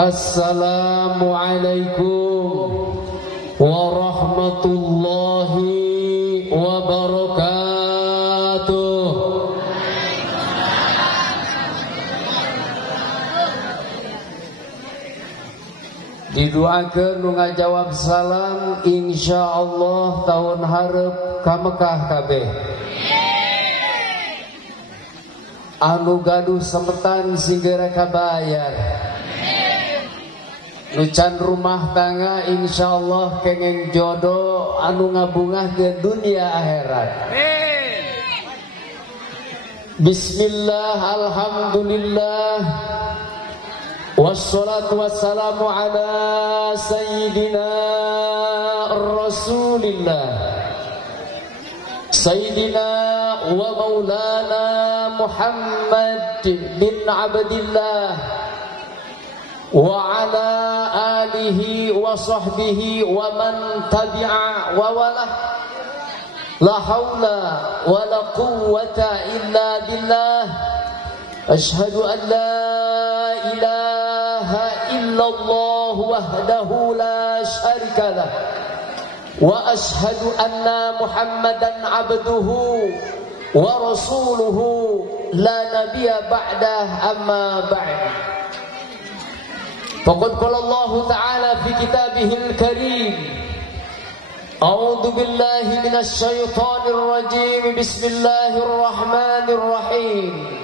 Assalamualaikum warahmatullahi wabarakatuh. Didoakeun nu ngajawab salam insyaallah tahun hareup ka Mekah kabeh. Anu gaduh semetan singgara kabayar. Lucan rumah tangga insyaallah kengeng jodoh anu ngabungah ke dunia akhirat. Bismillah, alhamdulillah, wassalatu wassalamu ala sayyidina Rasulillah, sayyidina wa maulana Muhammad bin Abdillah wa ala alihi wa sahbihi wa man tabi'a wa walah. La hawla wa la quwwata illa billah. Ashhadu an la ilaha illallah wahdahu la syarika lah, wa ashhadu anna Muhammadan abduhu wa rasuluhu la nabiyya ba'dah, amma ba'd. Faqad qala Allah Ta'ala fi kitabihil karim, A'udzu billahi minasy syaithanir rajim, bismillahir rahim.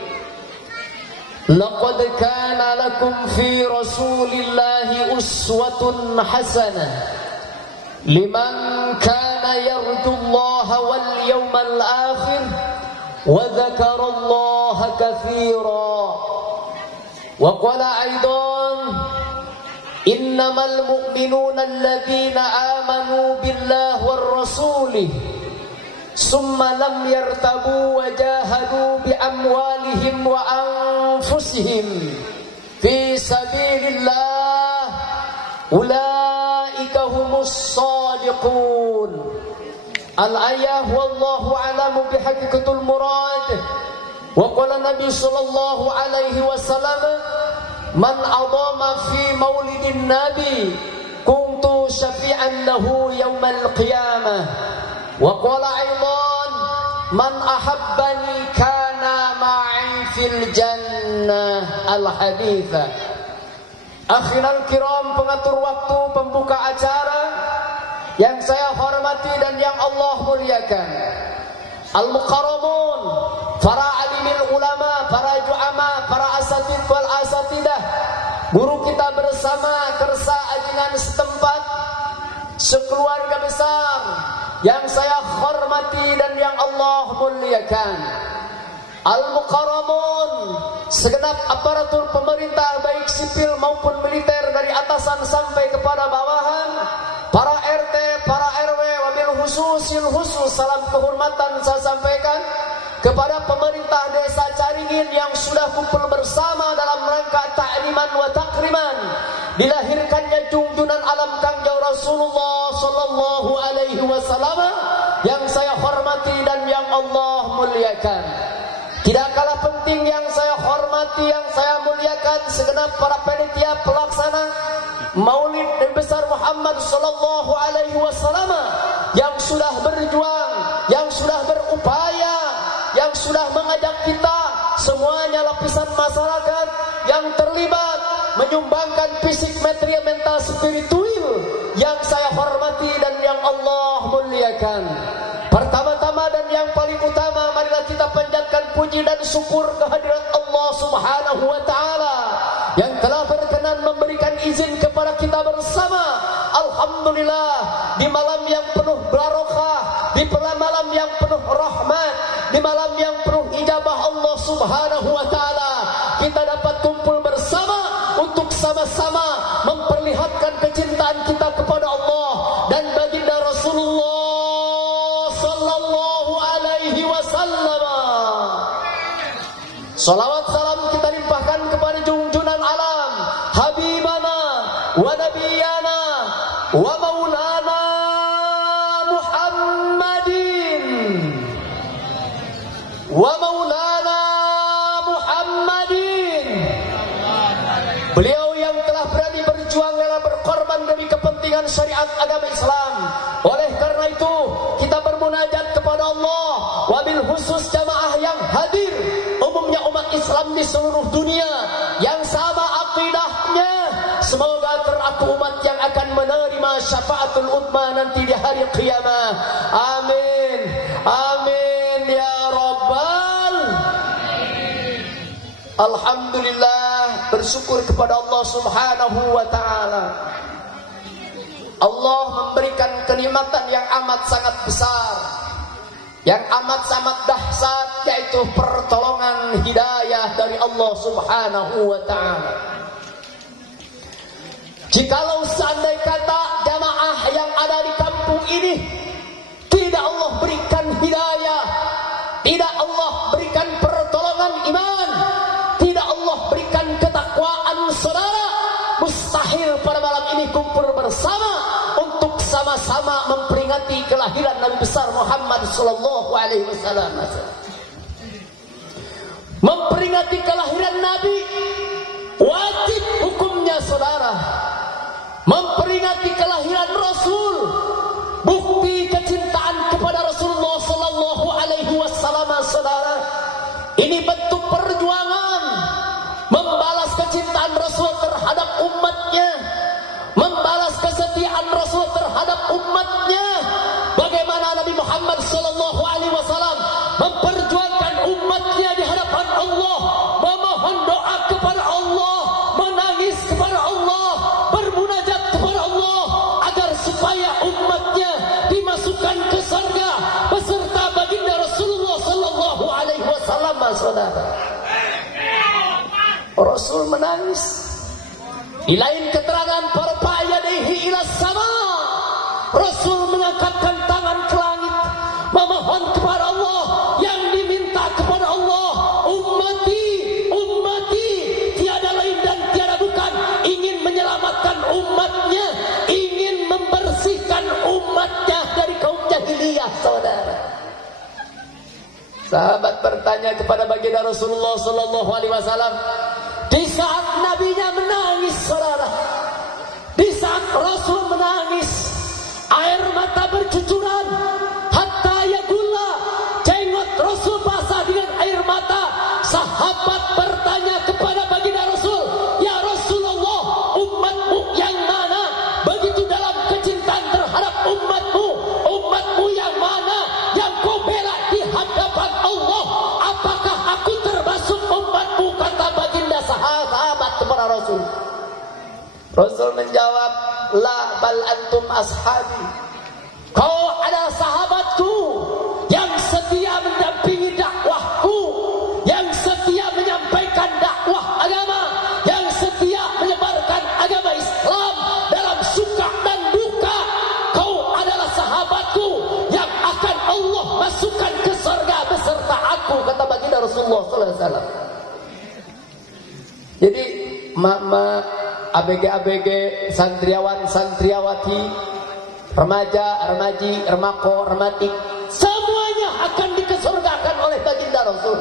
Laqad kana lakum fi rasulillahi uswatun hasanah liman kana yarjullaha wal yawmal akhir wa dzakarallaha katsira. Wa qala aidan innamal mu'minuna alladzina amanu billahi war rasulih summa lam yartabu wa jahadu bi amwalihim wa anfusihim fi sabilillah ulaika humus shadiqun. Al-ayah wallahu a'lamu bihaqiqatul murad. Wa qala Nabi sallallahu alaihi wasallam, man adama fi maulidin nabi kuntu syafi'an lahu yaumal qiyamah. Wa qala aidan man ahabbani kana ma'i fil jannah. Al-haditha. Akhinal kiram, pengatur waktu, pembuka acara yang saya hormati dan yang Allah muliakan, al-mukarramun, para alimil ulama, para ju'ama, para asatid wal asatidah, guru kita bersama, kersa ajinan setempat, sekeluarga besar yang saya hormati dan yang Allah muliakan, al-mukarramun, segenap aparatur pemerintah baik sipil maupun militer dari atasan sampai kepada bawahan, para RT, para RW, wabil khusus salam kehormatan saya sampaikan kepada pemerintah desa Caringin yang sudah kumpul bersama dalam rangka ta'liman wa takriman dilahirkannya junjungan alam kangjeng Rasulullah sallallahu alaihi wasallam yang saya hormati dan yang Allah muliakan. Tidak kalah penting yang saya hormati, yang saya muliakan segenap para panitia pelaksana Maulid Nabi besar Muhammad sallallahu alaihi wasallam yang sudah berjuang, yang sudah berupaya, yang sudah mengajak kita semuanya lapisan masyarakat yang terlibat menyumbangkan fisik, material, mental, spiritual yang saya hormati dan yang Allah muliakan. Pertama-tama dan yang paling utama, marilah kita panjatkan puji dan syukur kehadirat Allah Subhanahu wa taala yang telah berkenan memberikan izin kepada kita bersama. Alhamdulillah, di malam yang penuh barokah, di malam yang penuh rahmat, di malam yang penuh ijabah Allah Subhanahu wa taala, kita dapat kumpul bersama untuk sama-sama memperlihatkan kecintaan kita kepada Allah dan baginda Rasulullah sallallahu alaihi wasallam. Salawat salam kita limpahkan kepada junjungan alam, habibana wa nabiyana wa maulana Muhammadin wa maulana Muhammadin. Beliau yang telah berada agama Islam. Oleh karena itu kita bermunajat kepada Allah, wabil khusus jamaah yang hadir, umumnya umat Islam di seluruh dunia yang sama akidahnya. Semoga teraku umat yang akan menerima syafaatul uzma nanti di hari kiamat. Amin. Amin ya rabbal. Alhamdulillah, bersyukur kepada Allah Subhanahu wa taala. Allah memberikan kenikmatan yang amat sangat besar, yang amat sangat dahsyat, yaitu pertolongan hidayah dari Allah Subhanahu wa taala. Jikalau seandai kata jamaah yang ada di kampung ini tidak Allah berikan hidayah, tidak Allah berikan pertolongan iman, tidak Allah berikan ketakwaan saudara, mustahil pada malam ini kumpul bersama untuk sama-sama memperingati kelahiran Nabi besar Muhammad sallallahu alaihi wasallam. Memperingati kelahiran Nabi wajib hukumnya saudara. Memperingati kelahiran Rasul bukti kecintaan kepada Rasulullah sallallahu alaihi wasallam saudara. Ini bentuk perjuangan membalas kecintaan Rasul terhadap umatnya, membalas kesetiaan Rasul terhadap umatnya. Bagaimana Nabi Muhammad sallallahu alaihi wasallam memperjuangkan umatnya di hadapan Allah, memohon doa kepada Allah, menangis kepada Allah, bermunajat kepada Allah agar supaya umatnya dimasukkan ke surga beserta baginda Rasulullah sallallahu alaihi wasallam saudara. Rasul menangis. Di lain keterangan farfa yadayhi ila sama, Rasul mengangkatkan tangan ke langit memohon kepada Allah. Yang diminta kepada Allah, ummati, ummati, tiada lain dan tiada bukan, ingin menyelamatkan umatnya, ingin membersihkan umatnya dari kaum jahiliyah saudara. Sahabat bertanya kepada baginda Rasulullah sallallahu alaihi wasallam di saat nabinya menangis saudara, di saat Rasul menangis, air mata bercucuran, hatta yagulla, jenggot Rasul basah dengan air mata. Sahabat bertanya kepada baginda Rasul, ya Rasulullah, umatmu yang mana begitu dalam kecintaan terhadap umatmu, umatmu yang mana yang kau bela di hadapan Allah? Apakah aku termasuk umatmu? Kata baginda sahabat kepada Rasul. Rasul menjawab, la bal antum ashabi, kau adalah sahabatku yang setia mendampingi dakwahku, yang setia menyampaikan dakwah agama, yang setia menyebarkan agama Islam dalam suka dan duka. Kau adalah sahabatku yang akan Allah masukkan ke surga beserta aku, kata baginda Rasulullah sallallahu alaihi wasallam. Jadi mak-mak, ABG-ABG, santriawan, santriawati, remaja, remaji, remako, rematik, semuanya akan dikesurgakan oleh baginda Rasul.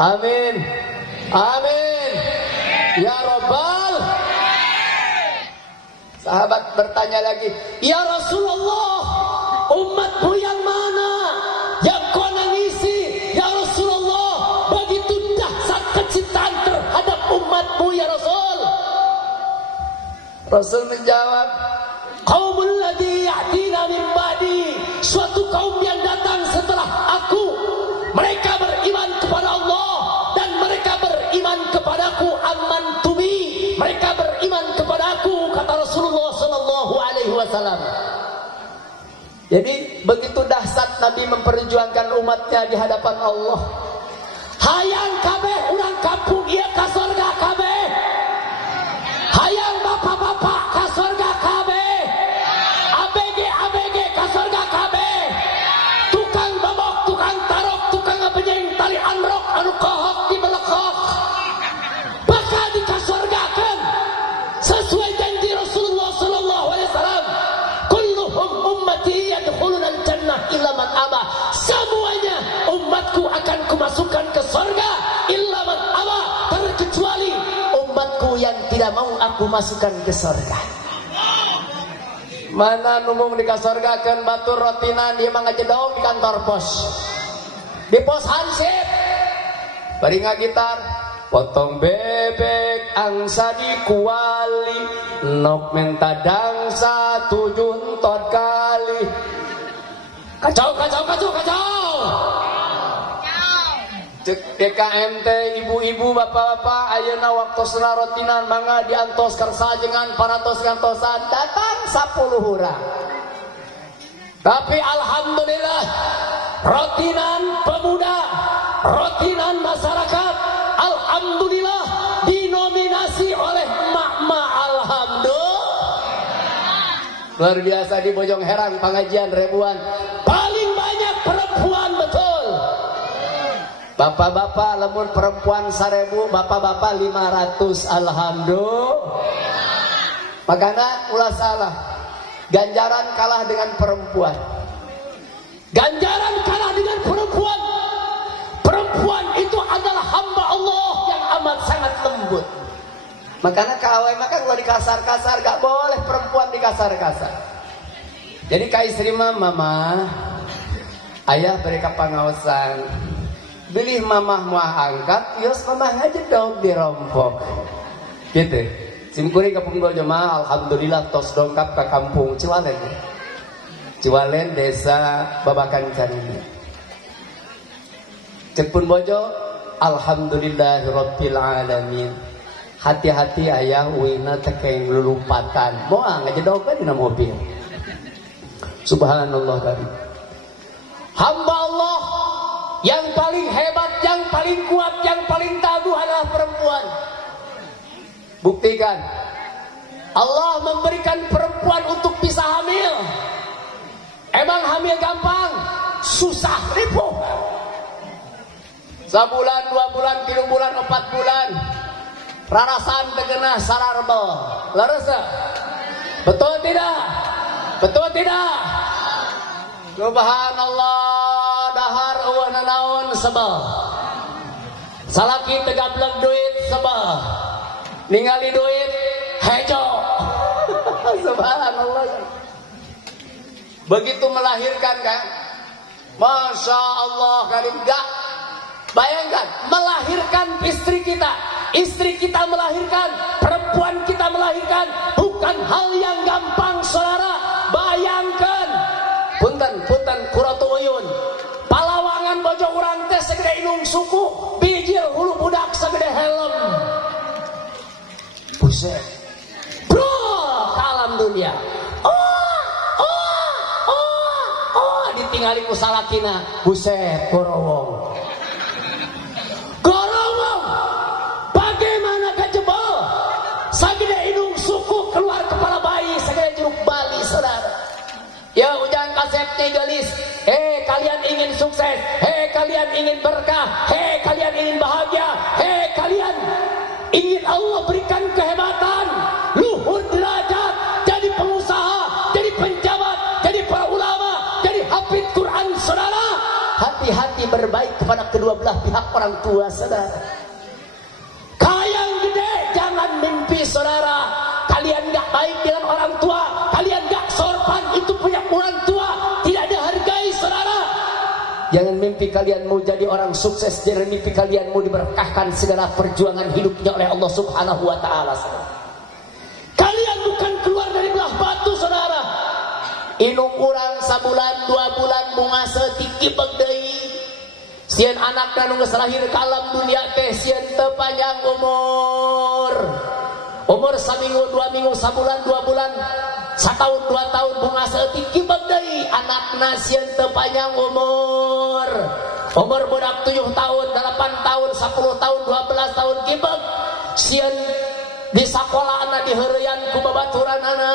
Amin. Amin. Ya Rabbal. Sahabat bertanya lagi, ya Rasulullah, umatmu yang mana yang kau nangisi? Ya Rasulullah, begitu dahsyat kecintaan terhadap umatmu ya Rasul. Rasul menjawab, qaumul ladzi ya'tina min ba'di, suatu kaum yang datang setelah aku, mereka beriman kepada Allah dan mereka beriman kepadaku, amantu bi, mereka beriman kepadaku, kata Rasulullah sallallahu alaihi wasallam. Jadi begitu dahsyat Nabi memperjuangkan umatnya di hadapan Allah. Hayang kabeh urang kampung ieu ka surga kabeh. Hayang bapak-bapak ka surga kabeh. ABG-ABG ka surga kabeh. Tukang babok, tukang tarok, tukang ngabenyeng tali anrok anu kohok di belekok bakal dikasurgakeun sesuai janji Rasulullah sallallahu alaihi wasallam. Kulluhum ummati yadkhuluna al-jannah illa man aba. Semuanya umatku akan kumasukkan ke surga illa man aba, terkecuali umatku yang tidak mau aku masukkan ke surga. Mana numung dikasorgakeun batur rotinan ieu mah ngajedog di kantor pos. Di pos hansip. Bari ngagitar, potong bebek angsa di kuali, nok menta dangsa 7 entot kali. Kacau. Cek DKMT ibu-ibu bapak-bapak ayeuna waktosna rotinan mangga diantos kersajengan paratos ngantosan datang 10 urang. Tapi alhamdulillah rotinan pemuda, rotinan masyarakat alhamdulillah dinominasi oleh emak-emak alhamdulillah. Luar biasa di Bojong Herang pengajian ribuan. Paling banyak perempuan betul. Bapak-bapak lamun perempuan 1000, bapak-bapak 500 alhamdulillah. Makanya ulah salah. Ganjaran kalah dengan perempuan. Ganjaran kalah dengan perempuan. Perempuan itu adalah hamba Allah yang amat sangat lembut. Makanya kawin makan kalau dikasar-kasar gak boleh perempuan dikasar-kasar. Jadi ka istri mama, ayah beri kapangaosan. Bilih mamah mau angkat, yos mamah aja dong dirompok. Gitu. Simkuring ke Punggol Jemaah, alhamdulillah tos dongkap ke kampung Ciwalen. Ciwalen desa Babakan Caringin. Cepun bojo, alhamdulillahirabbil alamin. Hati-hati ayah wina tekeng lulupatan. Moang aja doga dina mobil. Subhanallah tadi. Hamba Allah yang paling hebat, yang paling kuat, yang paling tangguh adalah perempuan. Buktikan. Allah memberikan perempuan untuk bisa hamil. Emang hamil gampang? Susah, ripuh. Sebulan, 2 bulan, 3 bulan, 4 bulan. Rarasan tegenah sararba. Larasa? Betul tidak? Betul tidak? Subhanallah, dahar eueuh nanaon sebel. Salaki tegableg duit sebel. Ningali duit hejo. Subhanallah. Begitu melahirkan kan? Masya Allah karim gak. Bayangkan melahirkan istri kita melahirkan, perempuan kita melahirkan bukan hal yang gampang saudara. Bayangkan. Punten kuratu uyun. Palawangan bojo urang teh segede inung suku, bijil hulu budak segede helm. Buset. Bro, kalam dunia. Ditinggali ku salakina. Buset, gorowong. Gorowong. Bagaimana kejebol? Sagede inung suku keluar kepala bayi segede jeruk bali, saudara. Ya ujang kasepnya gelis. Kalian ingin sukses. Kalian ingin berkah. Kalian ingin bahagia. Kalian ingin Allah berikan kehebatan, luhur derajat, jadi pengusaha, jadi penjabat, jadi para ulama, jadi hafid Quran, saudara. Hati-hati berbaik kepada kedua belah pihak orang tua, saudara. Kayang gede, jangan mimpi, saudara. Kalian gak baik dengan orang tua, kalian gak sorban, itu punya orang tua, tidak dihargai, saudara. Jangan mimpi kalian mau jadi orang sukses, jangan mimpi kalian mau diberkahkan segala perjuangan hidupnya oleh Allah Subhanahu wa ta'ala. Kalian bukan keluar dari belah batu, saudara. Inung urang sabulan 2 bulan bunga setiki begdeui. Sieun anakna nu geus lahir ka alam dunia teh sieun teu panjang umur. Umur 1 minggu, 2 minggu, sabulan 2 bulan, 1 tahun 2 tahun bunga setiki begdeui anakna sieun teu panjang umur. Umur budak 7 tahun, 8 tahun, 10 tahun, 12 tahun kibeg sieun di sakolahna diheureyan ku babaturanana.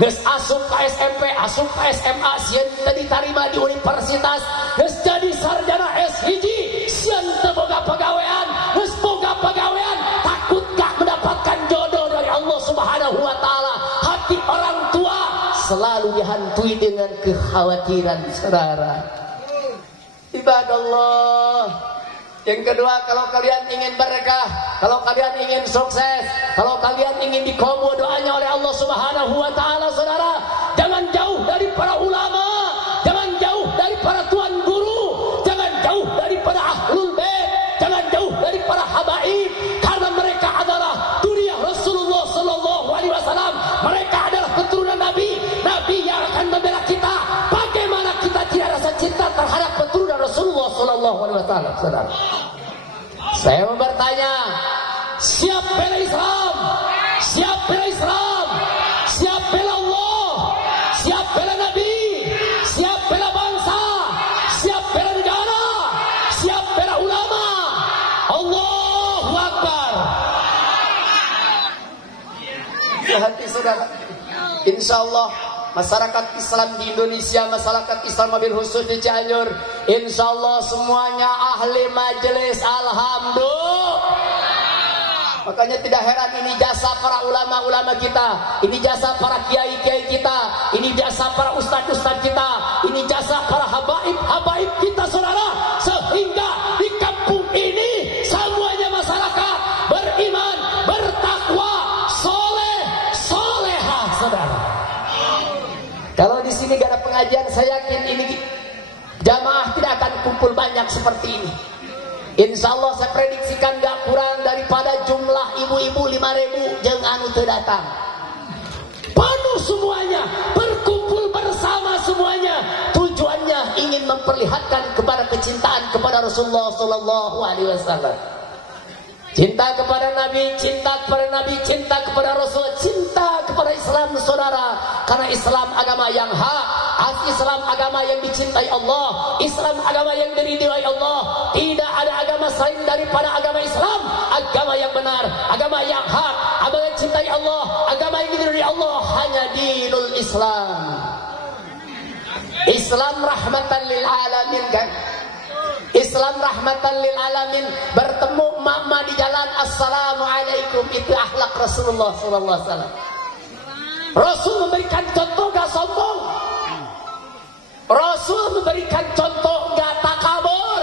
Geus asup ka SMP, asup ka SMA, sieun teu ditarima di universitas, geus jadi sarjana S1, sieun teu boga pagawean, geus boga pagawean, takut gak mendapatkan jodoh dari Allah Subhanahu wa taala. Hati orang tua selalu dihantui dengan kekhawatiran, saudara. Ibadallah, Yang kedua, kalau kalian ingin berkah, kalau kalian ingin sukses, kalau kalian ingin dikabul doanya oleh Allah Subhanahu wa taala, saudara, jangan jauh dari para ulama, jangan jauh dari para tuan guru, jangan jauh daripada ahlul bait, jangan jauh dari para habaib, karena mereka adalah duriyah Rasulullah sallallahu alaihi wasallam. Mereka adalah keturunan Nabi, Nabi yang akan membela kita. Bagaimana kita tidak rasa cinta terhadap keturunan Rasulullah sallallahu alaihi wasallam, saudara? Saya mau bertanya, siap bela Islam? Siap bela Islam? Siap bela Allah? Siap bela Nabi? Siap bela bangsa? Siap bela negara? Siap bela ulama? Allahu Akbar. Hati saudara, insya Allah masyarakat Islam di Indonesia, masyarakat Islam mobil khusus di Cianjur, insya Allah semuanya ahli majelis. Alhamdulillah. Makanya tidak heran, ini jasa para ulama-ulama kita, ini jasa para kiai-kiai kita, ini jasa para ustadz-ustadz kita, ini jasa para habaib-habaib kita, saudara. Sehingga di kampung ini semuanya masyarakat beriman, bertakwa, soleh-solehah, saudara. Kalau di sini gak ada pengajian, saya yakin ini jamaah tidak akan kumpul banyak seperti ini. Insya Allah saya prediksikan gak kurang daripada jumlah ibu-ibu 5.000 jeung anu teu datang. Penuh semuanya, berkumpul bersama semuanya. Tujuannya ingin memperlihatkan kepada kecintaan kepada Rasulullah sallallahu alaihi wasallam. Cinta kepada Nabi, cinta kepada Nabi, cinta kepada Rasul, cinta kepada Islam, saudara. Karena Islam agama yang hak, Islam agama yang dicintai Allah, Islam agama yang diridhai Allah. Tidak ada agama selain daripada agama Islam, agama yang benar, agama yang hak, agama yang dicintai Allah, agama yang diridhai Allah, hanya dinul Islam. Islam rahmatan lil alamin, kan? Islam rahmatan lil alamin. Bertemu mama di jalan, assalamualaikum, itu akhlak Rasulullah sallallahu alaihi wasallam. Rasul memberikan contoh gak sombong. Rasul memberikan contoh gak takabur.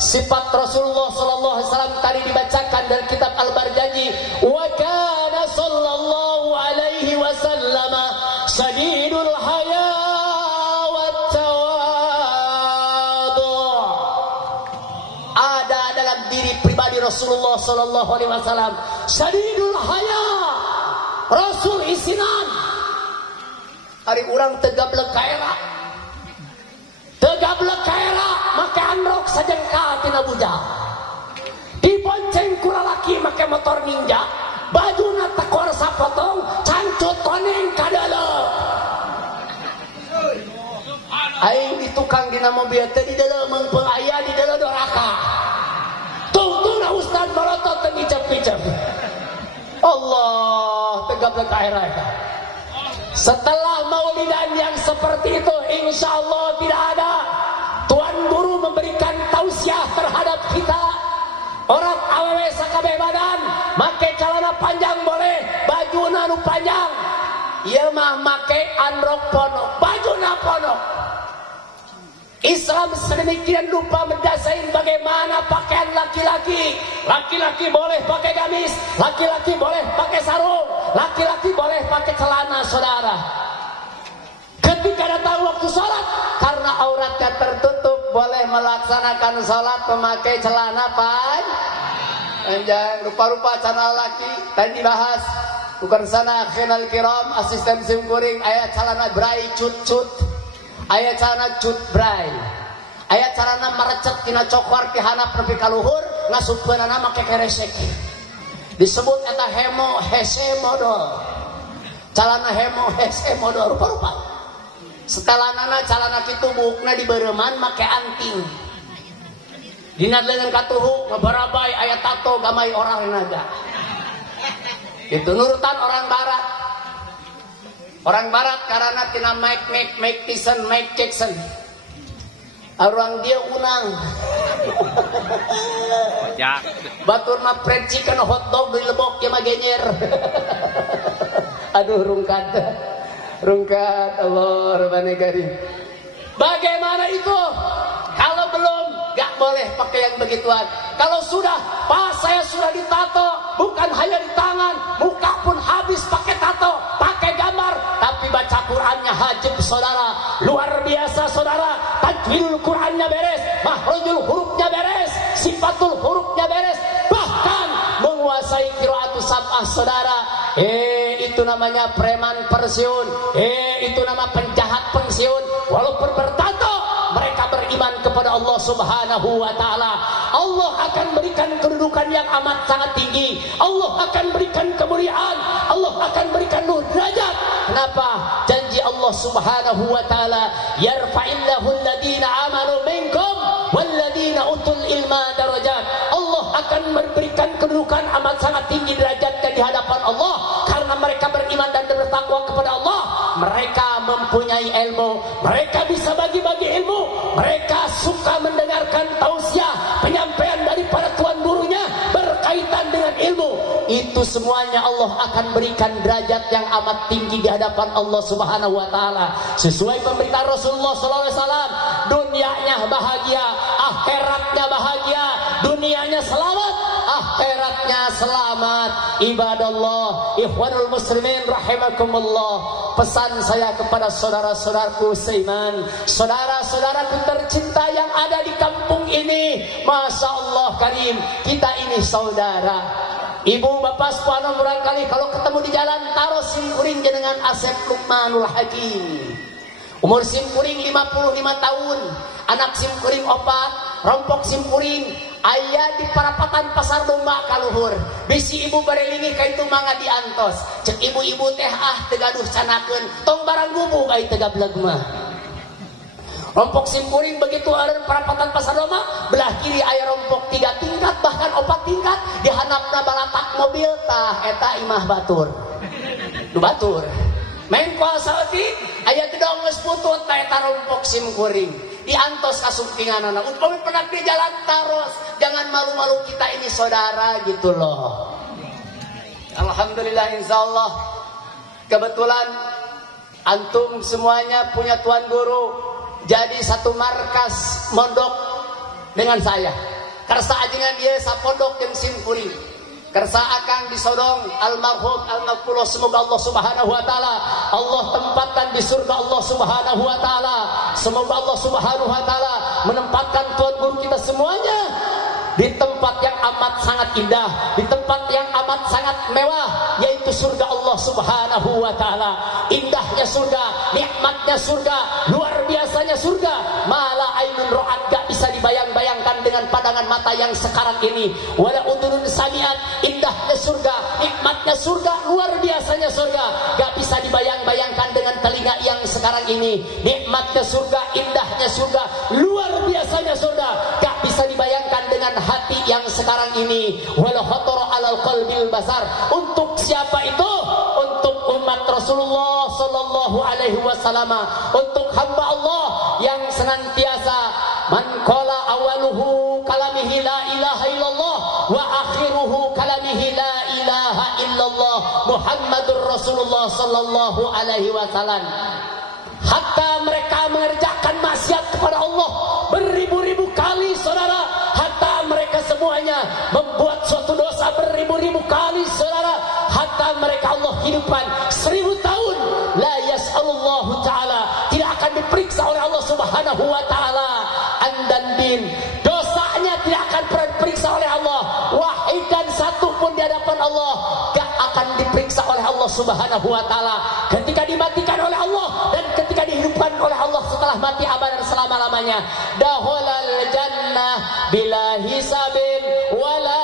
Sifat Rasulullah sallallahu alaihi wasallam tadi dibacakan dari kitab Al-Barjanji, wa kana sallallahu alaihi wasallam shadidul haya wat tawadu. Ada dalam diri pribadi Rasulullah sallallahu alaihi wasallam shadidul haya. Rasul isinan hari orang tegablek kaera, tegablek kaera make androk sajengkal tina bujang, dibonceng ku lalaki make motor ninja, bajuna tekor sapotong, cancut koneng kadaleup. Aing di tukang dina mobil teh di dalam meungpeung aya di dalam doraka. Tungtuna ustad barotot teh ngicep-ngicep. Allah, tegablek kaera eta. Setelah maulidan yang seperti itu, insya Allah tidak ada tuan guru memberikan tausiah terhadap kita. Orang awewe sakabeh badan, make celana panjang boleh, baju nanu panjang. Ieu mah make androk ponok, baju na ponok. Islam sedemikian rupa mendasain bagaimana pakaian laki-laki. Laki-laki boleh pakai gamis, laki-laki boleh pakai sarung, laki-laki boleh pakai celana, saudara. Ketika datang waktu sholat, karena auratnya tertutup, boleh melaksanakan sholat memakai celana panjang. Rupa-rupa celana laki tadi dibahas. Bukan sana khinal kiram, asisten simkuring, ayat celana bray cut-cut, ayat celana cut bray, ayat celana merecet tina cokor ti handap nepi ka luhur, ngasupkeunana make keresek. Disebut eta hemo hese model. Celana hemo hese model rupa-rupa. Setelanana celana kitu bukna dibeureman make anting. Dina leungeun katuhu ngabarabay aya tato gamay orang naga. Itu nurutan orang barat. Orang barat karena tina Mike Tyson, Mike Jackson. Orang dia unang. Batur mah fried chicken hot dog di lebok ya mah genyer. Aduh rungkat. Rungkat Allah Rabbani Karim. Bagaimana itu? Kalau belum gak boleh pakai yang begituan. Kalau sudah, Pak, saya sudah ditato, bukan hanya di tangan, muka pun habis pakai tato, pakai gambar, tapi baca Qurannya hajib saudara, luar biasa saudara. Tajwidul Qurannya beres, makhrajul hurufnya beres, sifatul hurufnya beres, bahkan menguasai qiraatus sab'ah saudara. Itu namanya preman pensiun. Itu nama penjahat pensiun. Walaupun bertato, mereka beriman kepada Allah Subhanahu wa ta'ala. Allah akan berikan kedudukan yang amat sangat tinggi. Allah akan berikan kemuliaan. Allah akan berikan derajat. Kenapa? Janji Allah Subhanahu wa ta'ala, yarfa'illahu alladhina amanu minkum walladhina utul ilma darajat. Allah akan memberikan kedudukan amat sangat tinggi derajatnya di hadapan Allah karena mereka beriman dan bertakwa kepada Allah. Mereka mempunyai ilmu, mereka bisa bagi-bagi ilmu, mereka suka mendengarkan tausiah, penyampaian daripada tuan gurunya berkaitan dengan ilmu. Itu semuanya Allah akan berikan derajat yang amat tinggi di hadapan Allah Subhanahu wa ta'ala. Sesuai pemberitaan Rasulullah SAW, dunianya bahagia, akhiratnya bahagia. Dunianya selamat, akhiratnya selamat. Ibadallah, ikhwanul muslimin rahimakumullah. Pesan saya kepada saudara-saudaraku seiman, saudara-saudaraku tercinta yang ada di kampung ini, Masya Allah karim, kita ini saudara. Ibu bapak sepuanu barangkali kalau ketemu di jalan, taruh simkuring dengan Asep Lukmanul Hakim. Umur simkuring 55 tahun, anak simkuring opat, rompok simkuring ayah di parapatan pasar domba kaluhur. Bisi ibu barelingi kaitu mangga diantos. Cek ibu-ibu teh tegaduh canakeun, tong barang bubuk ai tegableg mah. Rompok simkuring begitu ada parapatan pasar domba, belah kiri aya rompok 3 tingkat bahkan 4 tingkat, dihanapna balatak mobil tah eta imah batur. Du batur. Main kuasa ti aya gedong geus putut tah eta rompok simkuring. Diantos kasupinganana. Upami pernah di jalan taros, jangan malu-malu, kita ini saudara gitu loh. Alhamdulillah insyaallah. Kebetulan antum semuanya punya tuan guru, jadi satu markas mondok dengan saya. Karsa ajengan dia sapondok jeung simkuring. Kersa akang disodong almarhum almarhum, semoga Allah Subhanahu wa ta'ala Allah tempatkan di surga Allah Subhanahu wa ta'ala. Semoga Allah Subhanahu wa ta'ala menempatkan tuan guru kita semuanya di tempat yang amat sangat indah, di tempat yang amat sangat mewah, yaitu surga Allah Subhanahu wa ta'ala. Indahnya surga, nikmatnya surga, luar biasanya surga, mala ainun ra'at, gak bisa dibayang-bayangkan dengan pandangan mata yang sekarang ini. Wala udunun sami'at, indahnya surga, nikmatnya surga, luar biasanya surga, gak bisa dibayang-bayangkan dengan telinga yang sekarang ini. Nikmatnya surga, indahnya surga, luar biasanya surga, gak bisa dibayangkan dengan hati yang sekarang ini. Wala khatara alal qalbil basar. Untuk siapa itu? Untuk umat Rasulullah sallallahu alaihi wasallam, untuk hamba Allah yang senantiasa man qala awaluhu kalamihi la ilaha illallah wa akhiruhu kalamihi la ilaha illallah Muhammadur Rasulullah sallallahu alaihi wasallam. Hatta mereka mengerjakan maksiat kepada Allah beribu-ribu kali saudara, hatta mereka semuanya membuat suatu dosa beribu-ribu kali saudara, hatta mereka Allah hidupkan 1000 tahun, la yas'alullahu ta'ala, tidak akan diperiksa oleh Allah Subhanahu wa ta'ala andan din, dosanya tidak akan pernah diperiksa oleh Allah, wahid dan satu pun di hadapan Allah gak akan diperiksa oleh Allah Subhanahu wa ta'ala ketika dimatikan oleh Allah dan ketika dihidupkan oleh Allah setelah mati abadan selama-lamanya. Dahulal jannah bila hisabin wala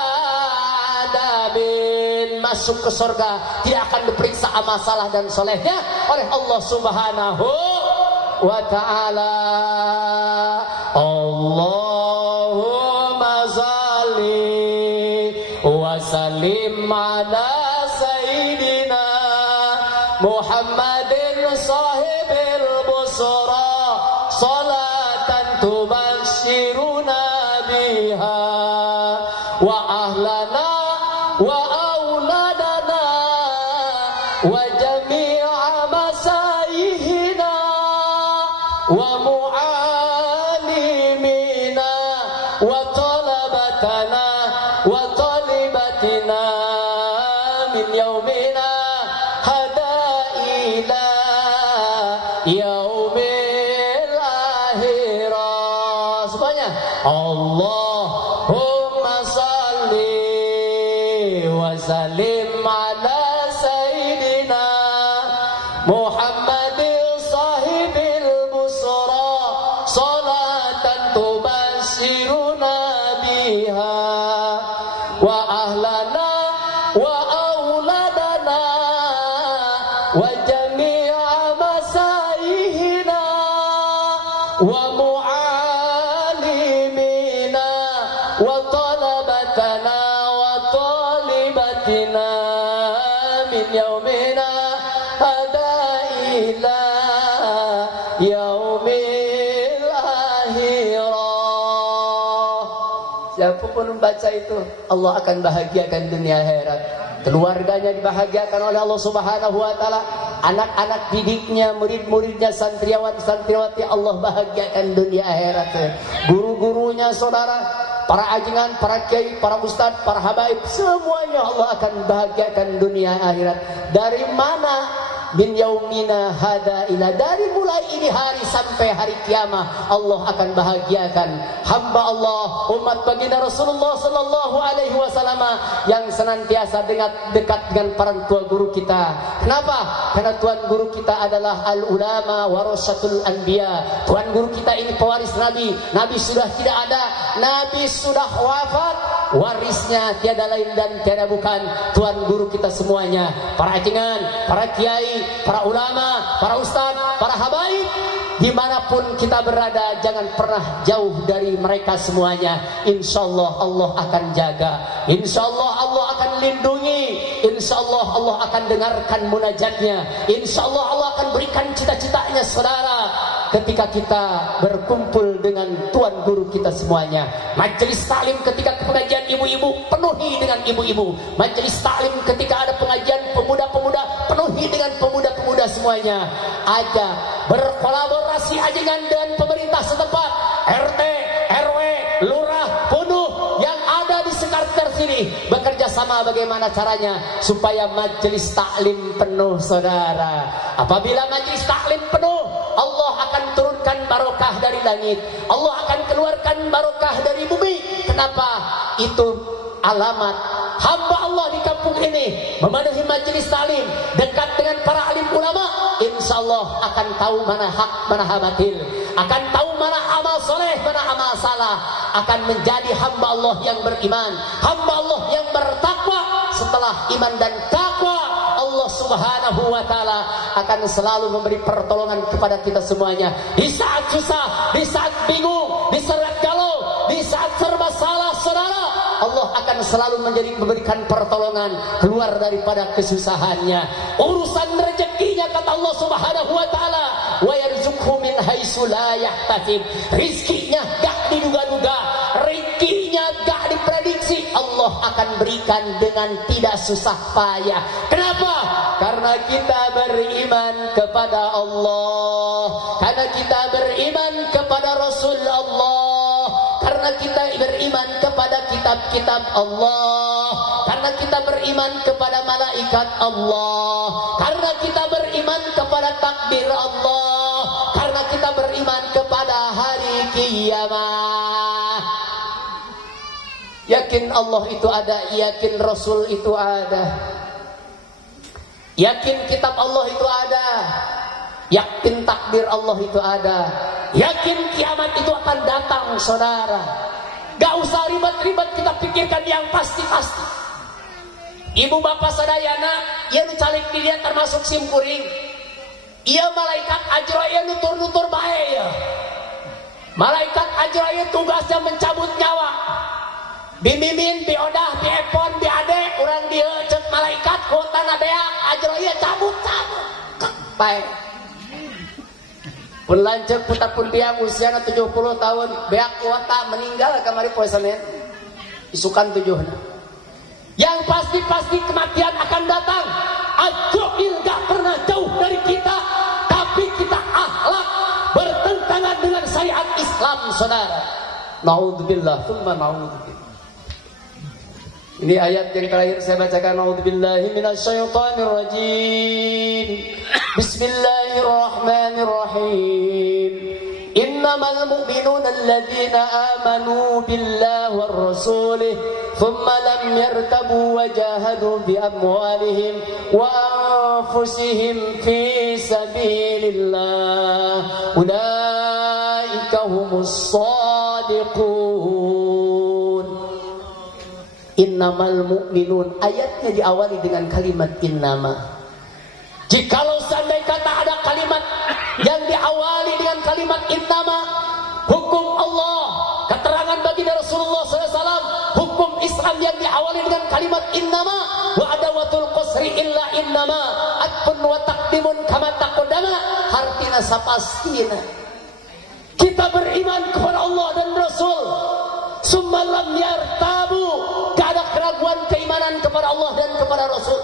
adabin, masuk ke surga tidak akan diperiksa amal salah dan solehnya oleh Allah Subhanahu wa ta'ala. Allahumma salli wa sallim ala sayyidina Muhammadin sahibil busra salatan tubashiruna biha wa ahlana wa auladana wa jami'a masayihina wa mu'alimina wa Allahumma salli wa sallim ala sayyidina Muhammadin sahibil busra salatan tubassiruna biha wa ahlana wa auladana wa jami'a masaihina wa mu'alimina wa talabatana wa talibatina min yaumina hada ila yaumil akhirah. Siapapun membaca itu, Allah akan bahagiakan dunia akhirat. Keluarganya dibahagiakan oleh Allah Subhanahu wa taala, anak-anak didiknya, murid-muridnya, santriawan-santriwati Allah bahagiakan dunia akhirat. Guru-gurunya, saudara, para ajengan, para kiai, para ustadz, para habaib, semuanya Allah akan bahagiakan dunia akhirat. Dari mana? Min yaumina hada ila, dari mulai ini hari sampai hari kiamat Allah akan bahagiakan hamba Allah, umat baginda Rasulullah sallallahu alaihi wasallam yang senantiasa dekat dengan para tua guru kita. Kenapa? Karena tuan guru kita adalah al ulama warasatul anbiya. Tuan guru kita ini pewaris Nabi. Nabi sudah tidak ada, Nabi sudah wafat. Warisnya tiada lain dan tiada bukan tuan guru kita semuanya, para ajengan, para kiai, para ulama, para ustadz, para habaib. Dimanapun kita berada, jangan pernah jauh dari mereka semuanya. Insyaallah Allah akan jaga, insyaallah Allah akan lindungi, insyaallah Allah akan dengarkan munajatnya, insyaallah Allah akan berikan cita-citanya, saudara, ketika kita berkumpul dengan tuan guru kita semuanya. Majelis taklim ketika pengajian ibu-ibu, penuhi dengan ibu-ibu. Majelis taklim ketika ada pengajian pemuda-pemuda, penuhi dengan pemuda-pemuda semuanya. Ajak berkolaborasi ajengan dan pemerintah setempat, RT, RW, lurah, penuh yang ada di sekitar sini, bekerja sama bagaimana caranya supaya majelis taklim penuh, saudara. Apabila majelis taklim penuh, Allah akan turunkan barokah dari langit, Allah akan keluarkan barokah dari bumi. Kenapa? Itu alamat hamba Allah di kampung ini memenuhi majelis taklim, dekat dengan para alim ulama. Insyaallah akan tahu mana hak, mana batil, akan tahu mana amal soleh, mana amal salah, akan menjadi hamba Allah yang beriman, hamba Allah yang bertakwa. Setelah iman dan takwa, Allah Subhanahu wa taala akan selalu memberi pertolongan kepada kita semuanya. Di saat susah, di saat bingung, di saat galau, di saat serba salah, saudara, Allah akan selalu memberikan pertolongan keluar daripada kesusahannya. Urusan rezekinya, kata Allah Subhanahu wa taala, wa yarzuqhu min haitsu la yahtasib. Rizkinya gak diduga-duga, rezekinya gak diprediksi, Allah akan berikan dengan tidak susah payah. Kenapa? Karena kita beriman kepada Allah, karena kita beriman kepada Rasul Allah, karena kita beriman kepada kitab-kitab Allah, karena kita beriman kepada malaikat Allah, karena kita beriman kepada takdir Allah, karena kita beriman kepada hari kiamat. Yakin Allah itu ada, yakin Rasul itu ada, yakin kitab Allah itu ada, yakin takdir Allah itu ada, yakin kiamat itu akan datang, saudara. Gak usah ribet-ribet kita pikirkan yang pasti-pasti. Ibu bapak sadayana, ia nucalik dia termasuk simkuring. Ia malaikat Ajrail nutur-nutur bae ya. Malaikat Ajrail tugasnya mencabut nyawa. Bimimin, biodah, biepon, biade, urang dia cek malaikat kuotana beak, Ajrail cabut. Baik. Pun lancek pun biang usia 70 tahun, beak kuota meninggal kamari poe Senin. Isukan 7. Yang pasti kematian akan datang. Ajrail gak pernah jauh dari kita, tapi kita akhlak bertentangan dengan syariat Islam, saudara. Naudzubillah, tsumma naudzubillah. Ini ayat yang terakhir saya bacakan. A'udzubillahi minasyaitonir rajim. Bismillahirrahmanirrahim. Innama innamal mu'minuna alladzina amanu billahi war rasulih thumma lam yartabu wa jahadu bi amwalihim wa anfusihim fi sabilillah ulaika humus shadiqun. Innamal mu'minun, ayatnya diawali dengan kalimat innama. Jikalau seandainya kata ada kalimat yang diawali dengan kalimat innama, hukum Allah, keterangan bagi Rasulullah SAW, hukum Islam yang diawali dengan kalimat innama, wa adawatul qasri illa innama, atpun wa taqdimun kama taqdama, artinya sapastina kita beriman kepada Allah dan Rasul, summa lam yartabu, tidak ada keraguan keimanan kepada Allah dan kepada Rasul,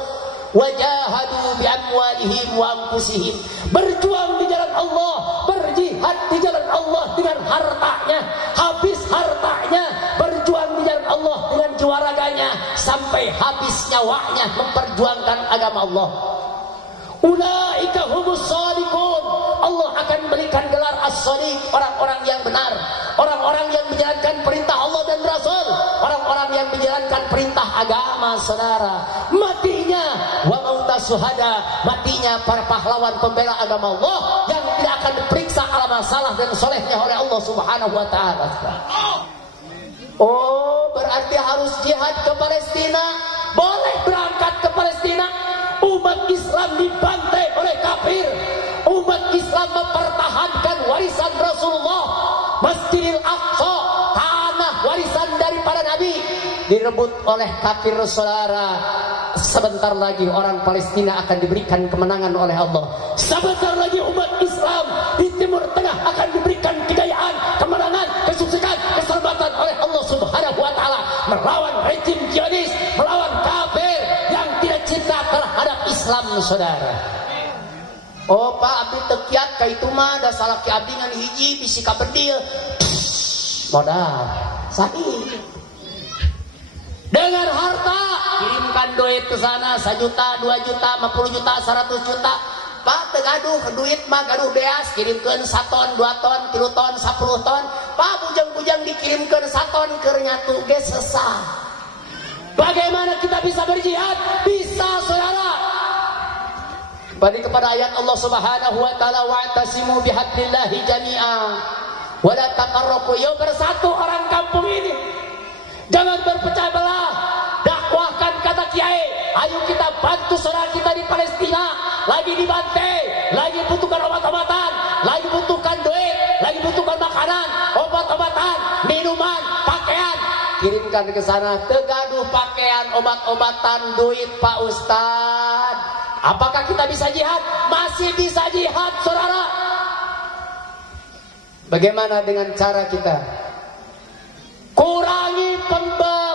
wajahadu bi amwalihim wa anfusihim, berjuang di jalan Allah, berjihad di jalan Allah dengan hartanya, habis hartanya, berjuang di jalan Allah dengan jiwa raganya sampai habis nyawanya memperjuangkan agama Allah. Ulaika humus shadiqun, Allah akan berikan gelar as-shadiq, orang-orang yang benar, orang-orang yang menjalankan perintah Allah dan Rasul, orang-orang yang menjalankan perintah agama. Saudara, matinya wa mauta syuhada, matinya para pahlawan pembela agama Allah yang tidak akan diperiksa ala masalah dan solehnya oleh Allah Subhanahu wa taala. Oh, berarti harus jihad ke Palestina? Boleh berangkat ke Palestina. Umat Islam dibantai oleh kafir, umat Islam mempertahankan warisan Rasulullah, Masjidil Aqsa, tanah warisan daripada Nabi, direbut oleh kafir. Saudara, sebentar lagi orang Palestina akan diberikan kemenangan oleh Allah. Sebentar lagi umat Islam di Timur Tengah akan diberikan kejayaan, kemenangan, kesuksesan, keselamatan oleh Allah Subhanahu wa taala melawan rejim Zionis, melawan kafir yang tidak cinta terhadap Islam. Saudara, oh Pak abdi tekiat ka itu mah da salaki abdi ngan hiji bisi ka bedil modal sahih. Dengan harta kirimkan duit ke sana 1 juta, 2 juta, 50 juta, 100 juta. Pak tegaduh duit mah gaduh beas, kirimkeun 1 ton, 2 ton, 3 ton, 10 ton. Pak bujang-bujang dikirimkeun 1 ton keur nyatu ge sesah. Bagaimana kita bisa berjihad? Bisa, saudara. Balik kepada ayat Allah Subhanahu wa taala, wa'tasimu bihablillahi jami'a wa la taqarraqu. Yo bersatu orang kampung ini. Jangan berpecah belah. Dakwahkan kata kiai. Ayo kita bantu saudara kita di Palestina, lagi dibantai, lagi butuhkan obat-obatan, lagi butuhkan duit, lagi butuhkan makanan, obat-obatan, minuman, pakaian. Kirimkan ke sana. Tegaduh pakaian, obat-obatan, duit Pak Ustad. Apakah kita bisa jihad? Masih bisa jihad, saudara. Bagaimana dengan cara kita? Kurangi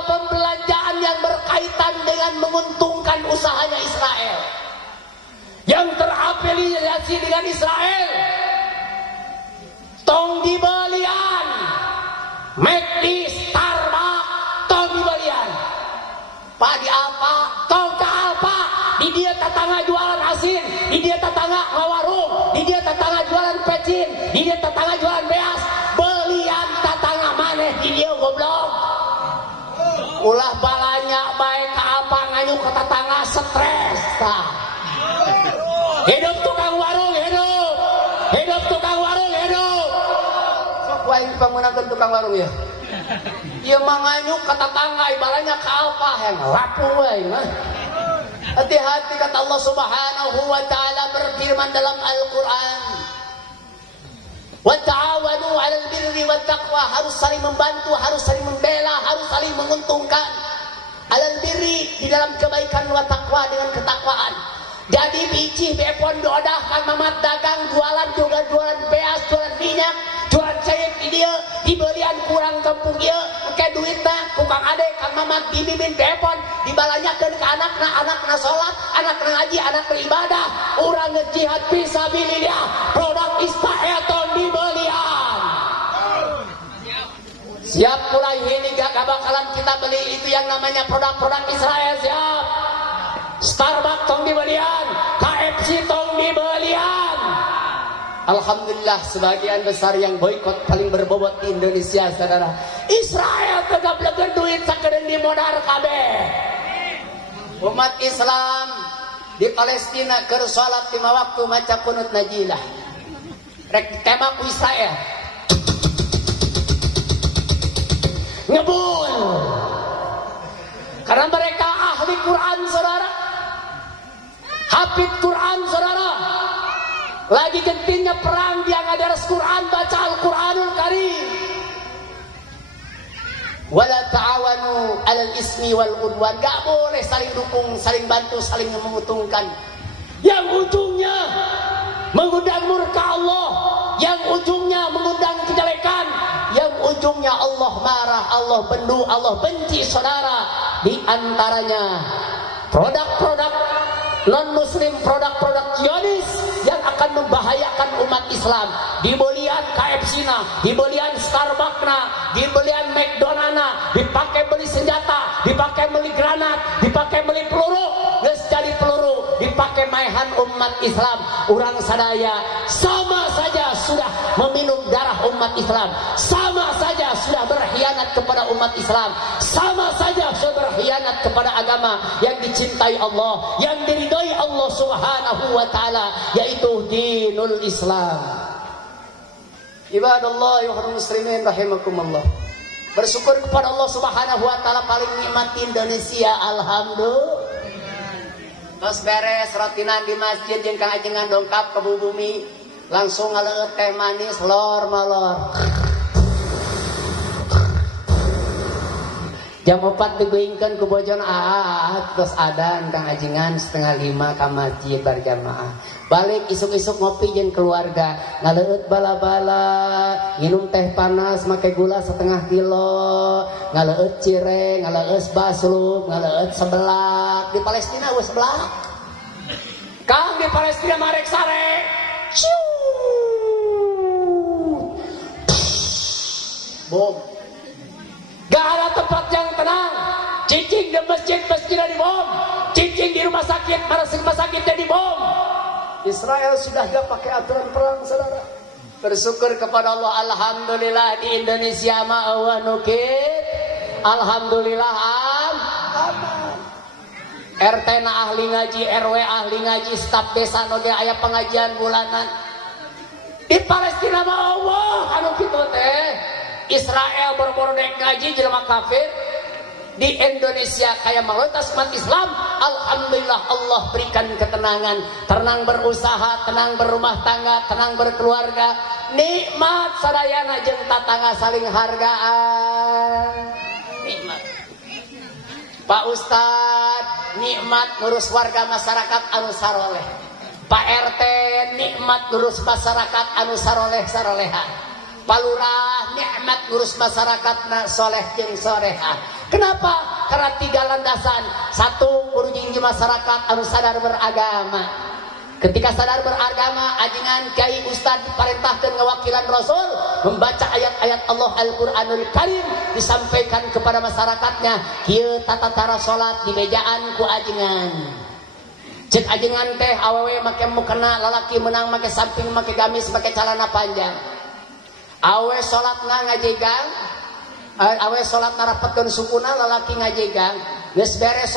pembelanjaan yang berkaitan dengan menguntungkan usahanya Israel, yang terafiliasi dengan Israel. Tong dibelian McD, Starbucks, tong dibelian. Pak di apa? Tong ke apa? Di dia tetangga jualan asin, di dia tetangga ngawarung, di dia tetangga jualan pecin, di dia tetangga jualan beas. Belian tetangga maneh di dia goblok. Ulah balanya baik ke apa nganyuk ke tetangga stres. Hidup tukang warung, hidup. Hidup tukang warung, hidup. Sok wae pangunakeun tukang warung ya. Ieu mah nganyuk ke tetangga ibalanya ke apa yang lapung wae mah. Hati-hati, kata Allah Subhanahu wa taala berfirman dalam Al-Qur'an, wa ta'awanu 'alal birri wat taqwa, harus saling membantu, harus saling membela, harus saling menguntungkan. Alal birri di dalam kebaikan, wa taqwa dengan ketakwaan. Jadi biji bepon dodah Kang Mamat dagang jualan juga jualan beas, jualan minyak, jualan cair di dia, dibelian kurang kampung dia, ke duitna kukang ade Kang Mamat dibimbing bepon, dibalanyakeun ke anakna salat, anakna ngaji, anakna ibadah, urang ngejihad fisabilillah, produk Israel ton dibelian. Siap mulai ini gak bakalan kita beli itu yang namanya produk-produk Israel, siap. Starbucks tong dibelian, KFC tong dibelian. Alhamdulillah sebagian besar yang boikot paling berbobot di Indonesia, saudara. Israel tegap leger duit sakedeung dimodar kabeh. Umat Islam di Palestina keur salat 5 waktu maca qunut najilah. Rek tembak Israel. Ngebul. Karena mereka ahli Quran, saudara. Hafid Quran, saudara. Lagi gentingnya perang dia ngadaras Quran, baca Al-Quranul Karim. Wala ta'awanu 'alal ismi wal udwan. Gak boleh saling dukung, saling bantu, saling menguntungkan. Yang ujungnya mengundang murka Allah, yang ujungnya mengundang kejelekan, yang ujungnya Allah marah, Allah bendu, Allah benci, saudara. Di antaranya produk-produk non-muslim, produk-produk Zionis yang akan membahayakan umat Islam. Dibelian KFC-na, dibelian Starbucks-na, dibelian McDonald-na, dipakai beli senjata, dipakai beli granat, dipakai beli peluru, geus jadi peluru, dipakai maehan umat Islam. Urang sadaya sama saja sudah meminum darah umat Islam, sama saja sudah berkhianat kepada umat Islam, sama saja sudah berkhianat kepada agama yang dicintai Allah, yang diridhoi Allah Subhanahu wa taala, yaitu dinul Islam. Ibadallah ya muslimin rahimakumullah. Bersyukur kepada Allah Subhanahu wa taala paling nikmat Indonesia, alhamdulillah. Terus beres rotinan di masjid jeung Kang Ajengan dongkap ke bumi, langsung ngaleut teh manis lor malor. Jam 4 diguingkeun ku bojon terus adan Kang Ajengan 4:30 ka masjid berjamaah. Balik isuk-isuk ngopi jeung keluarga, ngaleut bala-bala, nginum teh panas make gula 1/2 kilo, ngaleut cireng, ngaleut basluk, ngaleut sebelak. Di Palestina we sebelak. Kang di Palestina marek sare. Bom. Gak ada tempat yang tenang. Cicing di masjid di bom. Cicing di rumah sakit di bom. Israel sudah gak pakai aturan perang, saudara. Bersyukur kepada Allah, alhamdulillah di Indonesia ma'awanukit. Alhamdulillah aman. RT na ahli ngaji, RW ahli ngaji, staf desa noge aya pengajian bulanan. Di Palestina mah Allah anu kitu teh. Israel boro-boro dek ngaji jelema kafir. Di Indonesia kayak mayoritas umat Islam, alhamdulillah Allah berikan ketenangan, tenang berusaha, tenang berumah tangga, tenang berkeluarga, nikmat sadayana jeung tatangga saling hargaan. Nikmat. Pak Ustad nikmat ngurus warga masyarakat anu saroleh. Pak RT nikmat ngurus masyarakat anu saroleh-saroleha. Pak Lurah nikmat ngurus masyarakat na soleh jeung soleha. Kenapa? Karena 3 landasan. 1, kudu jeung masyarakat anu sadar beragama. Ketika sadar beragama, ajengan kiai ustad diperintahkeun ngawakilan Rasul membaca ayat-ayat Allah Al-Qur'anul Karim, disampaikan kepada masyarakatnya. Kieu tata cara salat di bejaan ku ajengan. Cek ajengan teh awewe make mukena, lalaki menang make samping, make gamis, make celana panjang. Awe salat ngajegang, awe salat narapetkeun sukuna, lalaki ngajegang. Geus beres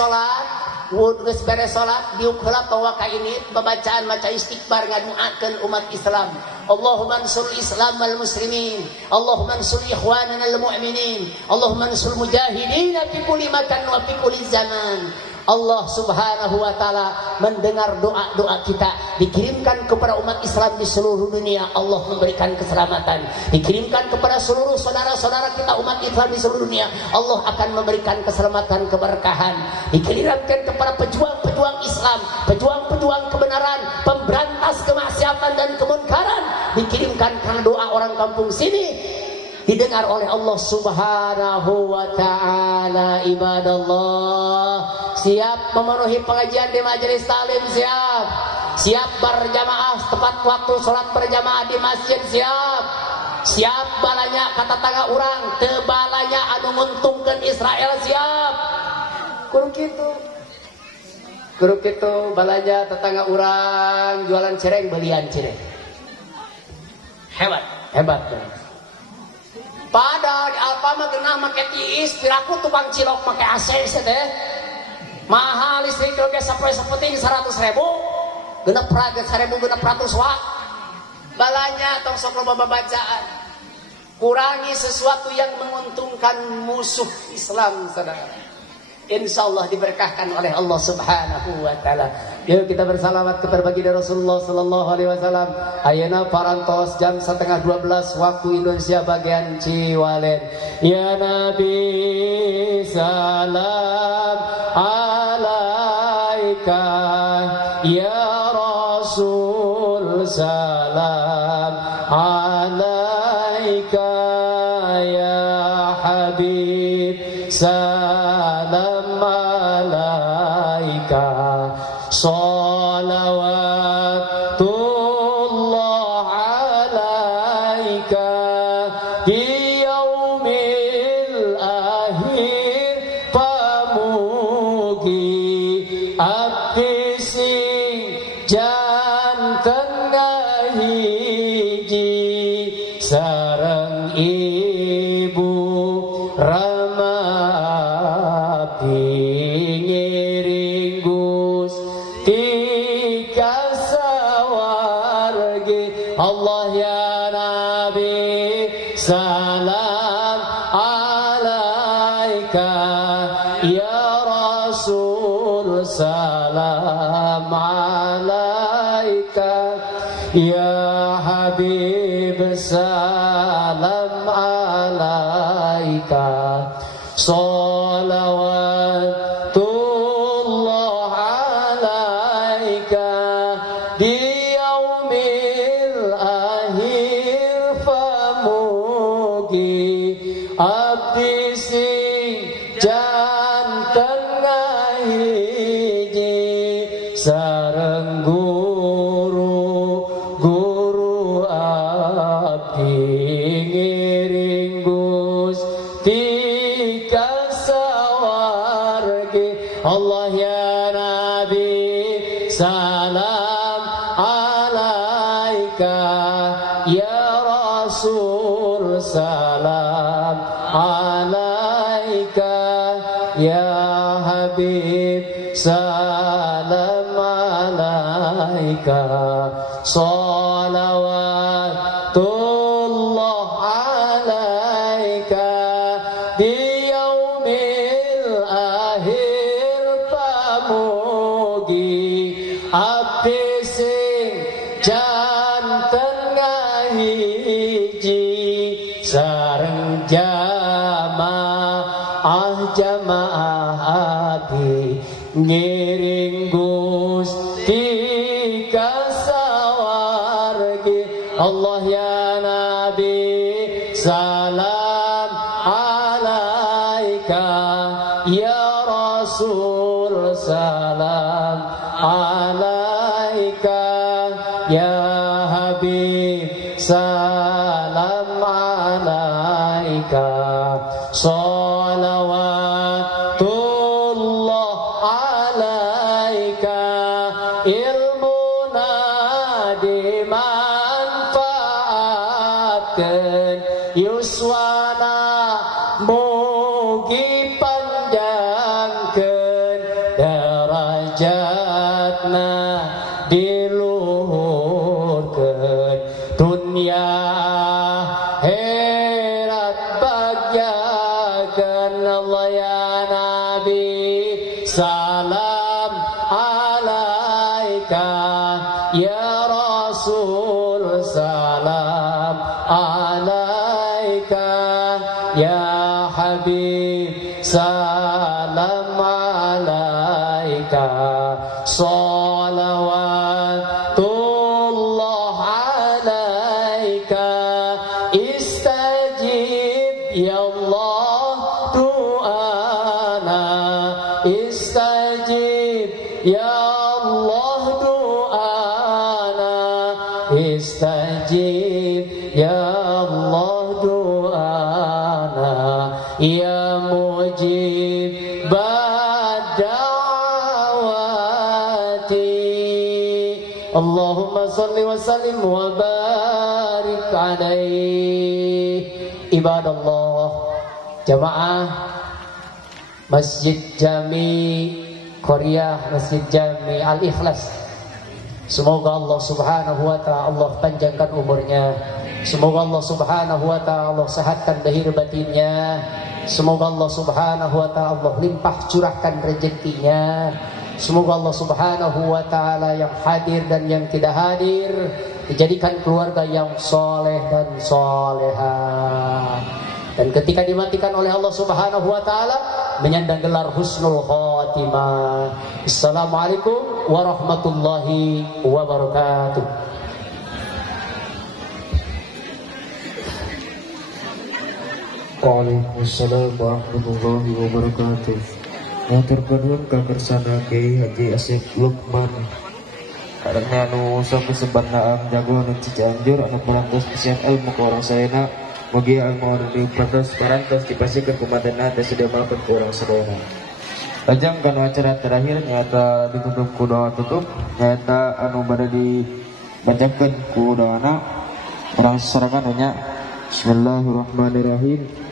salat, diuk heula tawa ka ini babacaan maca istighfar ngaduakeun umat Islam. Allahumma ansur Islam wal muslimin, Allahumma ansur ikhwanana al mu'minin, Allahumma ansur mujahidin fi kulli makan wa fi kulli zaman. Allah Subhanahu wa taala mendengar doa-doa kita, dikirimkan kepada umat Islam di seluruh dunia, Allah memberikan keselamatan. Dikirimkan kepada seluruh saudara-saudara kita umat Islam di seluruh dunia, Allah akan memberikan keselamatan, keberkahan. Dikirimkan kepada pejuang-pejuang Islam, pejuang-pejuang kebenaran, pemberantas kemaksiatan dan kemunkaran, dikirimkan karena doa orang kampung sini didengar oleh Allah Subhanahu wa taala. Ibadallah, siap memenuhi pengajian di majelis taklim, siap berjamaah tepat waktu salat berjamaah di masjid, siap balanya kata tangga urang teu balanya anu nguntungkeun Israel, siap kudu kitu balanya tetangga urang jualan cireng belian cireng. Hebat. Pada di Alfamart genah make tiis, piraku tukang cilok make AC teh. Mahal listrik biasa poe sapeting 100.000. Genep raget 1.000 genep ratus watt. Balanya tong sok loba babacaan. Kurangi sesuatu yang menguntungkan musuh Islam, saudara. Insyaallah diberkahkan oleh Allah Subhanahu wa taala. Yuk kita bersalawat kepada baginda Rasulullah sallallahu alaihi wasallam. Ayeuna parantos jam 11:30 waktu Indonesia bagian Ciwalen. Ya Nabi salam alaika, ya Rasul salam alaika, ya Habib salam alaika, salawatullah alaika di yaumil akhir, pamugi abdi sing janten ngahiji sareng ibu Rama abdi ngiring Gusti kasawargi. Allah ya Nabi salam alaika, ya Rasul salam alaika, ya Habib salam alaika, salawatullah alaika di yaumil akhir, pamugi abdi sing janten ngahiji sareng guru abdi ngiring Gusti kasawargi. Allah ya Nabi salam alaika, ya Rasul salam alaika, ya Habib salam alaika, salawatullah alaika di yaumil akhir, pamugi abdi sing janten ngahiji sareng jamaah abdi ngiring Gusti kasawargi. Allah ya Nabi salam alaika, ya Rasul salam alaika, ya Habib salam alaika, salawatullah alaika, ilmuna dimanfaatkeun yuswana mugi panjangkeun derajatna diluhurkeun dunya akhirat bagyakeun. Allah ya Nabi salam alaika, ya Rasul salam alaika, ya Habib salam alaika, salawatullah alaika, istajib ya Allah du'ana, istajib ya Allah du'ana, istajib ya Allah du'ana, ya mujib badawati. Allahumma salli wa sallim wa barik ala alaih. Ibadallah, jamaah Masjid Jami Korea, Masjid Jami Al-Ikhlas, semoga Allah subhanahu wa ta'ala Allah panjangkan umurnya. Semoga Allah subhanahu wa ta'ala Allah sehatkan lahir batinnya. Semoga Allah subhanahu wa ta'ala Allah limpah curahkan rezekinya. Semoga Allah subhanahu wa ta'ala yang hadir dan yang tidak hadir dijadikan keluarga yang soleh dan soleha. Dan ketika dimatikan oleh Allah subhanahu wa ta'ala menyandang gelar husnul khatimah. Assalamualaikum warahmatullahi wabarakatuh. Waalaikumsalam warahmatullahi wabarakatuh. Matur nuwun kakersana Kiai Haji Asep Lukman. Karena anu sampai sebenarnya jago nu Cianjur anu perantos pesian ilmu ke orang sayana mugi ilmu anu diparantos parantos dipasikeun ku madana teh sedemakeun ku urang sadaya. Lajeng kana acara terakhir nyata ditutup ku doa tutup nyata anu bade dibacakeun ku doana urang sorangan nya Bismillahirrahmanirrahim.